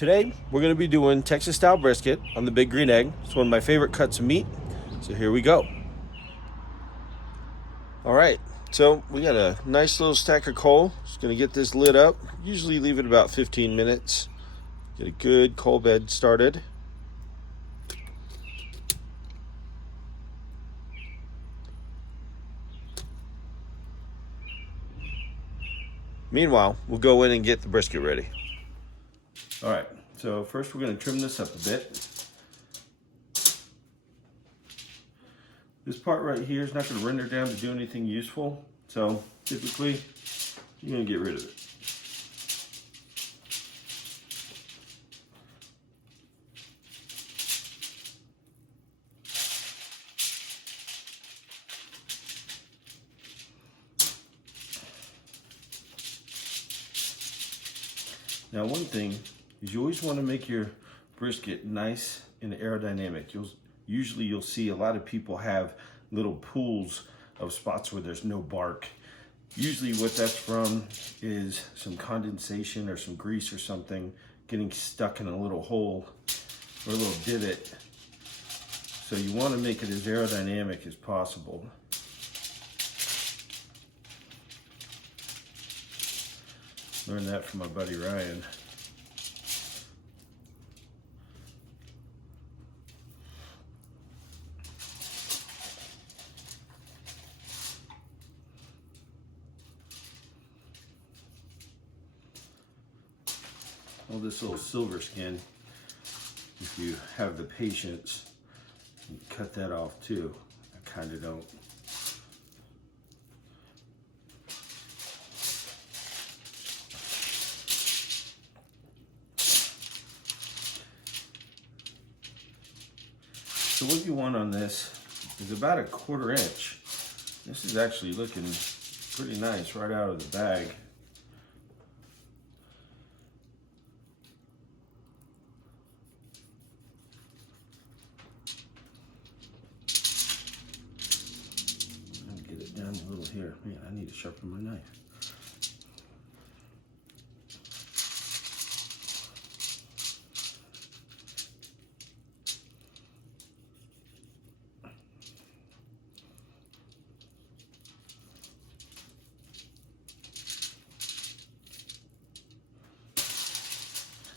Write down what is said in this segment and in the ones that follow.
Today, we're going to be doing Texas style brisket on the big green egg. It's one of my favorite cuts of meat. So here we go. All right, so we got a nice little stack of coal. Just going to get this lit up. Usually leave it about 15 minutes. Get a good coal bed started. Meanwhile, we'll go in and get the brisket ready. All right, so first we're going to trim this up a bit. This part right here is not going to render down to do anything useful, so typically you're going to get rid of it. Now, one thing is you always want to make your brisket nice and aerodynamic. Usually you'll see a lot of people have little pools of spots where there's no bark. Usually what that's from is some condensation or some grease or something getting stuck in a little hole or a little divot. So you want to make it as aerodynamic as possible. Learned that from my buddy Ryan. All this little silver skin, if you have the patience, you cut that off too. I kind of don't. So what you want on this is about a 1/4 inch. This is actually looking pretty nice right out of the bag. Get it down a little here. Man, I need to sharpen my knife.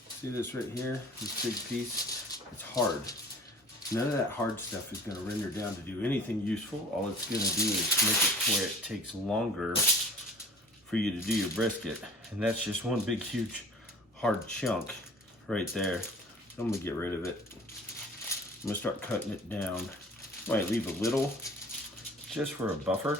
See this right here, this big piece? It's hard. None of that hard stuff is going to render down to do anything useful. All it's going to do is make it where it takes longer for you to do your brisket. And that's just one big, huge, hard chunk right there. I'm going to get rid of it. I'm going to start cutting it down. Might leave a little just for a buffer.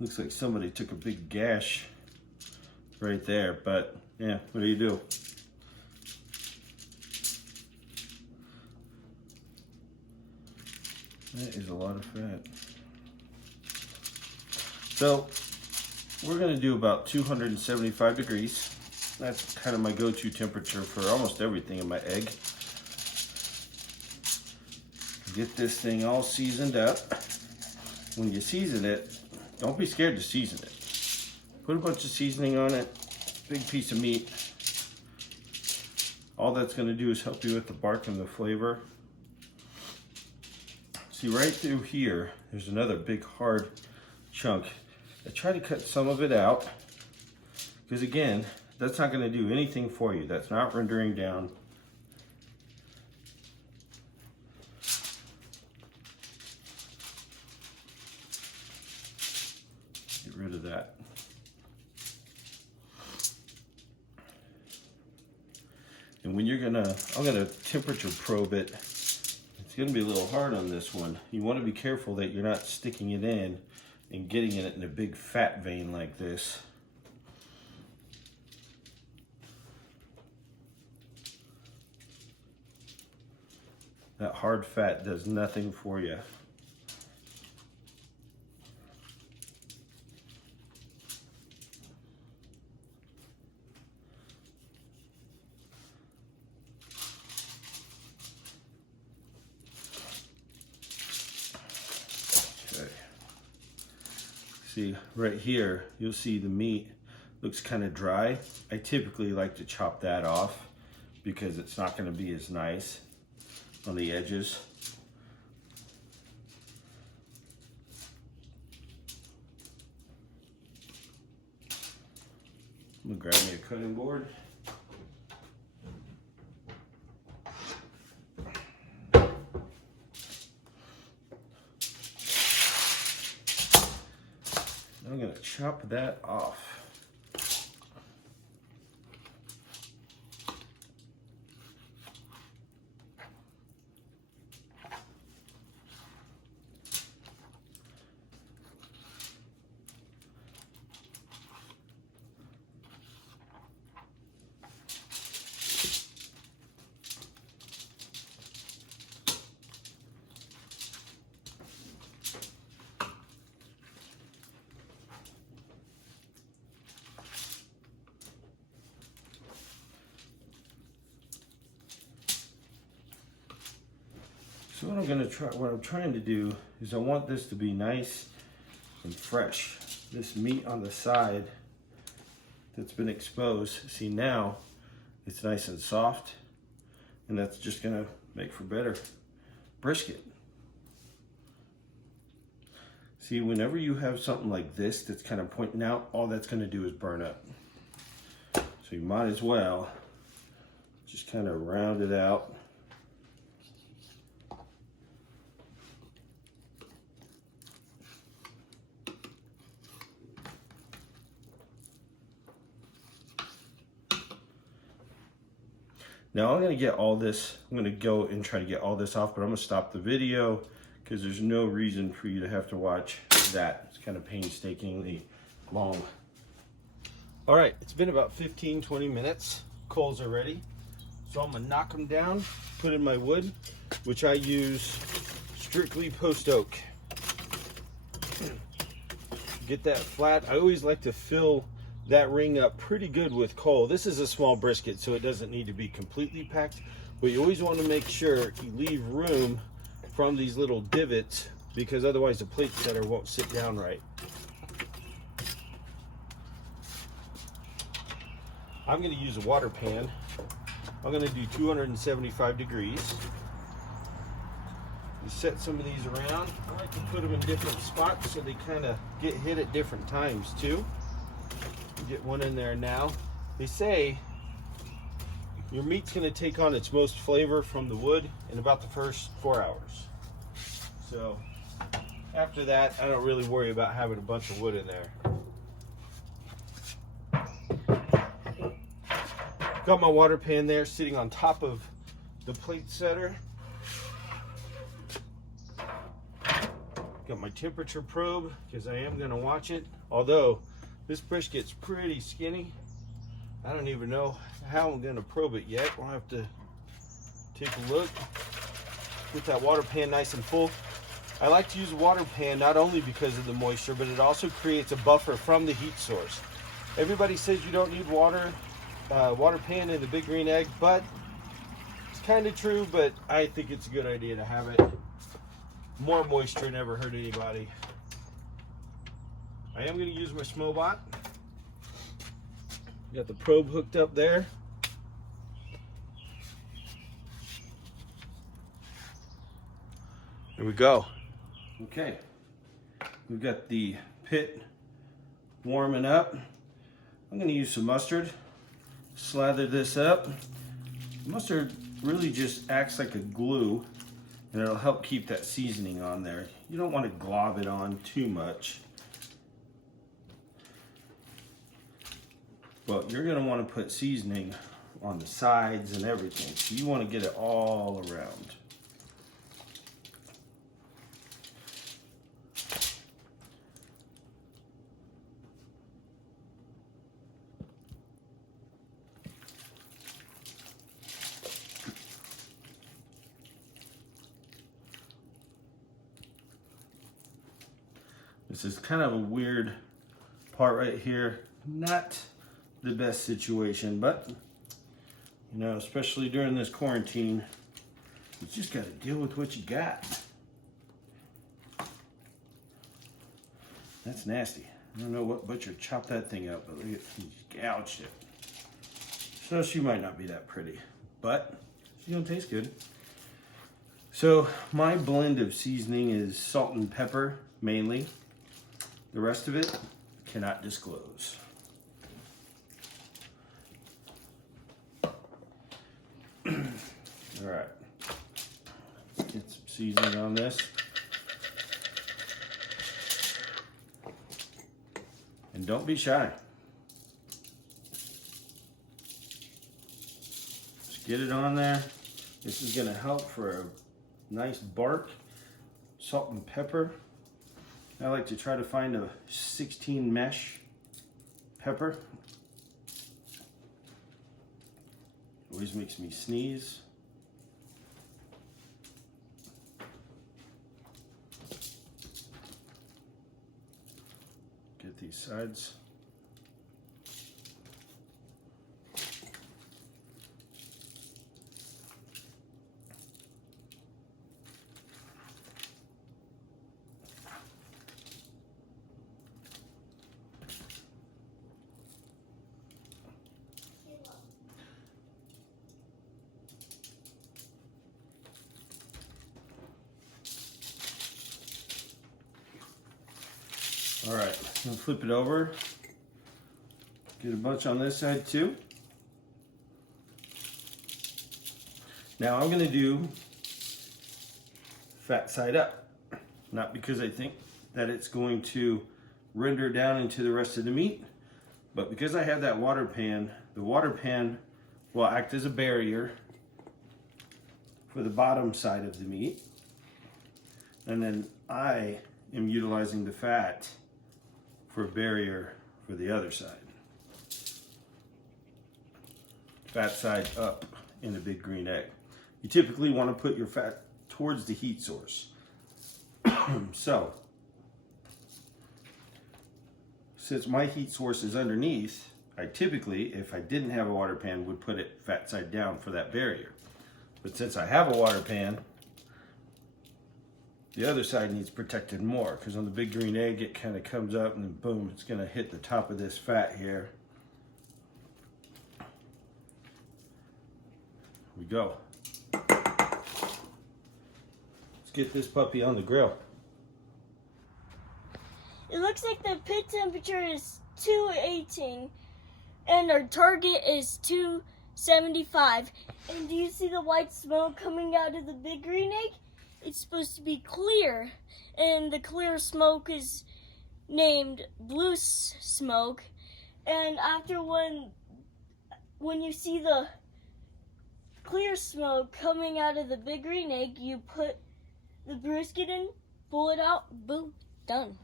Looks like somebody took a big gash right there, but yeah, what do you do? That is a lot of fat. So we're gonna do about 275 degrees. That's kind of my go-to temperature for almost everything in my egg. Get this thing all seasoned up. When you season it, don't be scared to season it. Put a bunch of seasoning on it, big piece of meat. All that's gonna do is help you with the bark and the flavor. See right through here, there's another big hard chunk. I try to cut some of it out, because again, that's not gonna do anything for you. That's not rendering down. Get rid of that. And when I'm gonna temperature probe it. It's gonna be a little hard on this one. You wanna be careful that you're not sticking it in and getting it in a big fat vein like this. That hard fat does nothing for you. See, right here, you'll see the meat looks kind of dry. I typically like to chop that off because it's not going to be as nice on the edges. I'm gonna grab me a cutting board. I'm gonna chop that off. So what I'm trying to do is I want this to be nice and fresh. This meat on the side that's been exposed, see now it's nice and soft, and that's just gonna make for better brisket. See, whenever you have something like this that's kind of pointing out, all that's gonna do is burn up. So you might as well just kind of round it out. Now I'm gonna get all this, I'm gonna go and try to get all this off, but I'm gonna stop the video because there's no reason for you to have to watch that. It's kind of painstakingly long. All right, it's been about 15-20 minutes. Coals are ready. So I'm gonna knock them down, put in my wood, which I use strictly post oak. Get that flat. I always like to fill that ring up pretty good with coal. This is a small brisket, so it doesn't need to be completely packed, but you always want to make sure you leave room from these little divots, because otherwise the plate setter won't sit down right. I'm going to use a water pan. I'm going to do 275 degrees. You set some of these around. I like to put them in different spots so they kind of get hit at different times too. Get one in there now. They say your meat's going to take on its most flavor from the wood in about the first 4 hours. So after that, I don't really worry about having a bunch of wood in there. Got my water pan there sitting on top of the plate setter. Got my temperature probe because I am going to watch it. Although this brisket's pretty skinny, I don't even know how I'm going to probe it yet. We'll have to take a look. Get that water pan nice and full. I like to use a water pan not only because of the moisture, but it also creates a buffer from the heat source. Everybody says you don't need water pan in the Big Green Egg, but it's kind of true, but I think it's a good idea to have it. More moisture never hurt anybody. I am going to use my Smobot. Got the probe hooked up there. Here we go. Okay, we've got the pit warming up. I'm going to use some mustard. Slather this up. Mustard really just acts like a glue, and it'll help keep that seasoning on there. You don't want to glob it on too much. But you're going to want to put seasoning on the sides and everything. So you want to get it all around. This is kind of a weird part right here. Not the best situation, but you know, especially during this quarantine, you just got to deal with what you got. That's nasty. I don't know what butcher chopped that thing up, but look at, he gouged it. So she might not be that pretty, but she's gonna taste good. So my blend of seasoning is salt and pepper mainly. The rest of it cannot disclose. All right, let's get some seasoning on this. And don't be shy. Just get it on there. This is gonna help for a nice bark. Salt and pepper. I like to try to find a 16 mesh pepper. Always makes me sneeze. Get these sides. All right, I'm gonna flip it over. Get a bunch on this side too. Now I'm gonna do fat side up. Not because I think that it's going to render down into the rest of the meat, but because I have that water pan, the water pan will act as a barrier for the bottom side of the meat. And then I am utilizing the fat for a barrier for the other side. Fat side up in a big green egg. You typically want to put your fat towards the heat source. So, since my heat source is underneath, I typically, if I didn't have a water pan, would put it fat side down for that barrier. But since I have a water pan, the other side needs protected more, because on the big green egg it kind of comes up and then boom, it's going to hit the top of this fat here. Here we go. Let's get this puppy on the grill. It looks like the pit temperature is 218 and our target is 275. And do you see the white smoke coming out of the big green egg? It's supposed to be clear, and the clear smoke is named blue smoke. And after when you see the clear smoke coming out of the big green egg, you put the brisket in, pull it out, boom, done.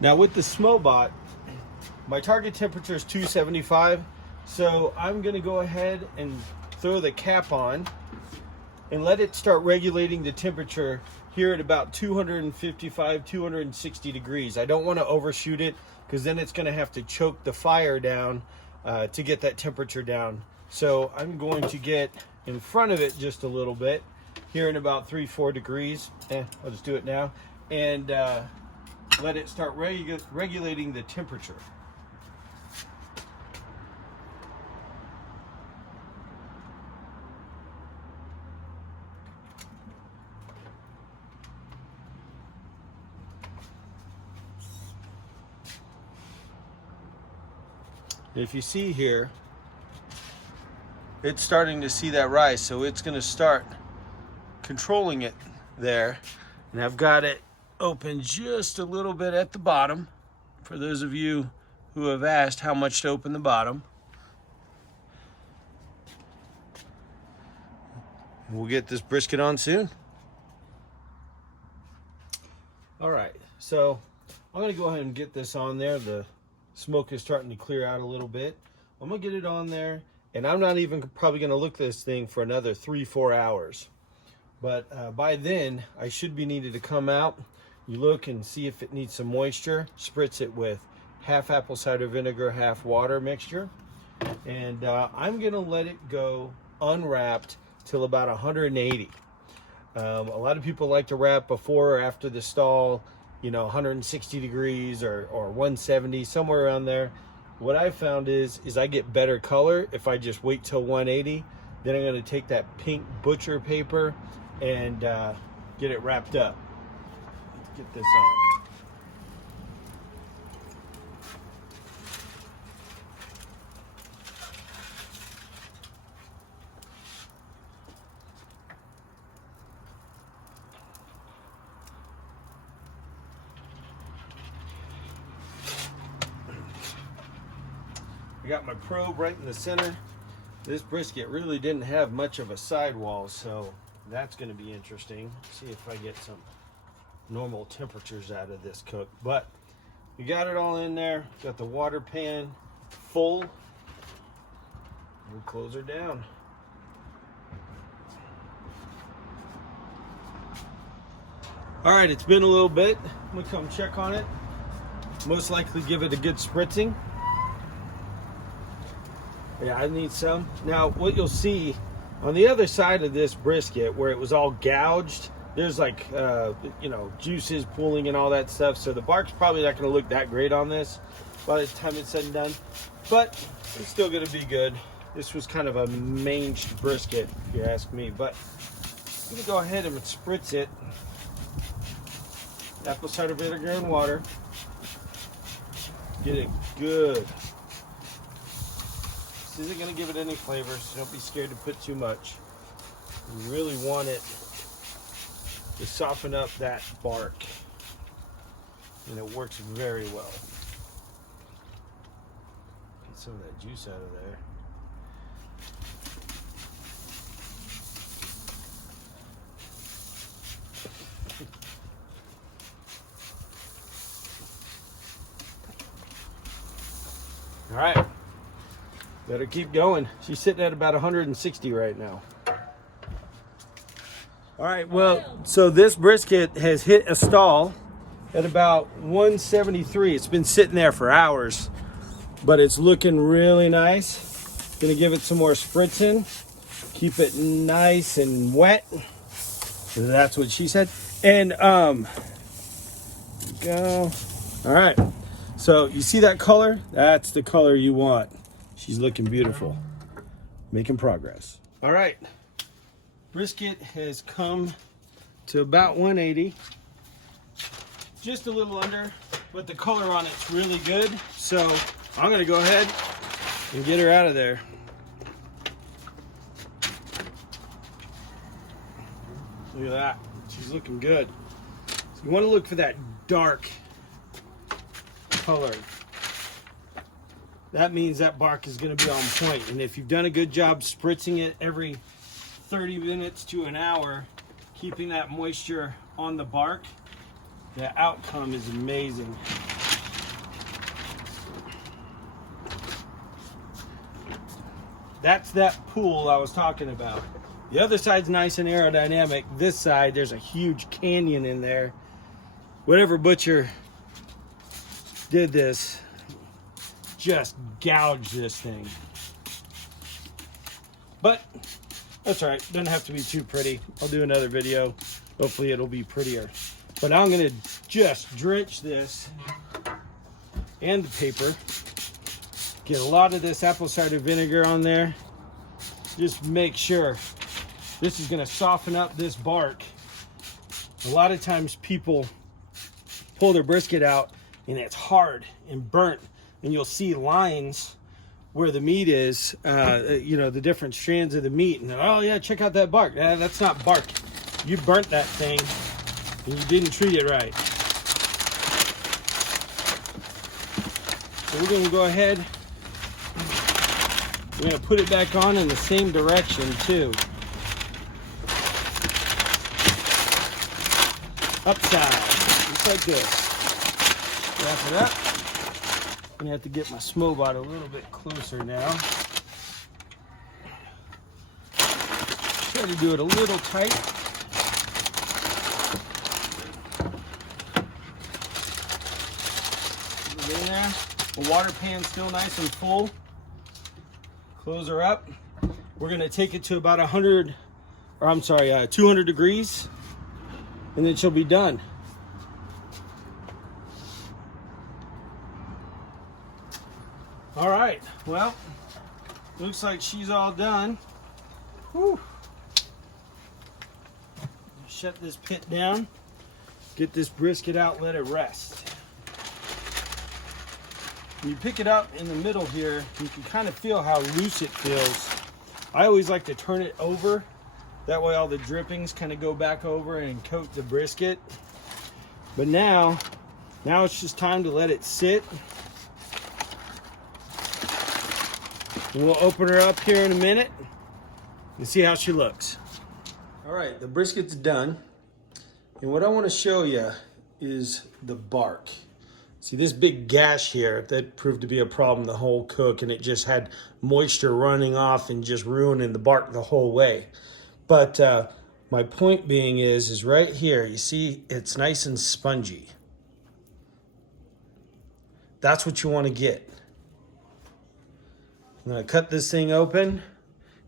Now with the Smobot, my target temperature is 275, so I'm gonna go ahead and throw the cap on and let it start regulating the temperature here at about 255, 260 degrees. I don't want to overshoot it because then it's going to have to choke the fire down to get that temperature down. So I'm going to get in front of it just a little bit here in about 3-4 degrees. I'll just do it now and let it start regulating the temperature. If you see here, it's starting to see that rise, so it's going to start controlling it there. And I've got it open just a little bit at the bottom for those of you who have asked how much to open the bottom. We'll get this brisket on soon. All right, so I'm going to go ahead and get this on there. The smoke is starting to clear out a little bit. I'm gonna get it on there, and I'm not even probably gonna look at this thing for another 3-4 hours. But by then, I should be needed to come out. You look and see if it needs some moisture. Spritz it with half apple cider vinegar, half water mixture. And I'm gonna let it go unwrapped till about 180. A lot of people like to wrap before or after the stall. you know, 160 degrees or 170, somewhere around there. What I found is I get better color if I just wait till 180. Then I'm going to take that pink butcher paper and get it wrapped up. Let's get this on. I got my probe right in the center. This brisket really didn't have much of a sidewall, so that's going to be interesting. See if I get some normal temperatures out of this cook. But we got it all in there. Got the water pan full. We'll close her down. All right, it's been a little bit. I'm gonna come check on it. Most likely give it a good spritzing. Yeah, I need some. Now, what you'll see on the other side of this brisket, where it was all gouged, there's like, you know, juices pooling and all that stuff. So the bark's probably not going to look that great on this by the time it's said and done. But it's still going to be good. This was kind of a manged brisket, if you ask me. But I'm going to go ahead and spritz it. Apple cider vinegar and water. Get it good. This isn't going to give it any flavors, so don't be scared to put too much. You really want it to soften up that bark, and it works very well. Get some of that juice out of there. All right. Better keep going. She's sitting at about 160 right now. All right, well, so this brisket has hit a stall at about 173. It's been sitting there for hours, but it's looking really nice. Gonna give it some more spritzing. Keep it nice and wet. That's what she said. And go. All right. So you see that color? That's the color you want. She's looking beautiful. Making progress. All right. Brisket has come to about 180. Just a little under, but the color on it's really good. So I'm gonna go ahead and get her out of there. Look at that. She's looking good. So you want to look for that dark color. That means that bark is going to be on point. And if you've done a good job spritzing it every 30 minutes to an hour, keeping that moisture on the bark, the outcome is amazing. That's that pool I was talking about. The other side's nice and aerodynamic. This side, there's a huge canyon in there. Whatever butcher did this, just gouged this thing. But that's all right. Doesn't have to be too pretty. I'll do another video. Hopefully it'll be prettier. But I'm gonna just drench this and the paper. Get a lot of this apple cider vinegar on there. Just make sure. This is gonna soften up this bark. A lot of times people pull their brisket out and it's hard and burnt, and you'll see lines where the meat is, you know, the different strands of the meat, and oh yeah, check out that bark. That's not bark. You burnt that thing and you didn't treat it right. So we're gonna go ahead, we're gonna put it back on in the same direction too. Upside, just like this. Wrap it up. I'm gonna have to get my Smobot a little bit closer now. Try to do it a little tight. There. The water pan's still nice and full. Close her up. We're gonna take it to about 200 degrees, and then she'll be done. All right, well, looks like she's all done. Whew. Shut this pit down, get this brisket out, let it rest. When you pick it up in the middle here, you can kind of feel how loose it feels. I always like to turn it over. That way all the drippings kind of go back over and coat the brisket. But now it's just time to let it sit. And we'll open her up here in a minute and see how she looks. All right, the brisket's done. And what I want to show you is the bark. See this big gash here, that proved to be a problem the whole cook, and it just had moisture running off and just ruining the bark the whole way. But my point being is right here, you see it's nice and spongy. That's what you want to get. I'm gonna cut this thing open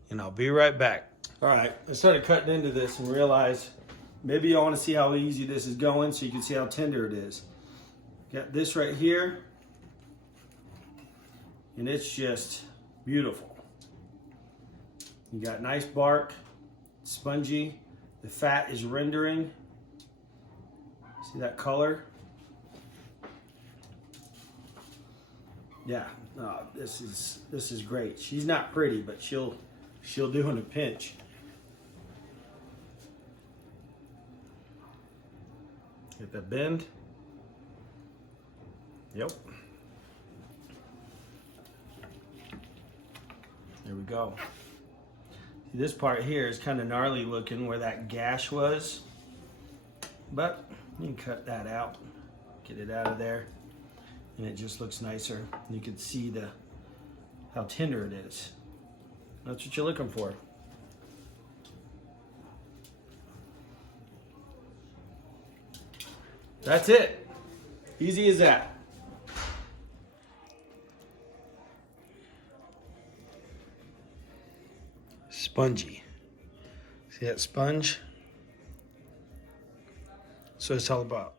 and I'll be right back. All right, I started cutting into this and realized maybe you want to see how easy this is going so you can see how tender it is. Got this right here, and it's just beautiful. You got nice bark, spongy, the fat is rendering. See that color? Yeah, this is great. She's not pretty, but she'll do in a pinch. Get that bend. Yep. There we go. See, this part here is kind of gnarly looking where that gash was, but you can cut that out, get it out of there, and it just looks nicer. You can see how tender it is. That's what you're looking for. That's it. Easy as that. Spongy. See that sponge? So it's all about.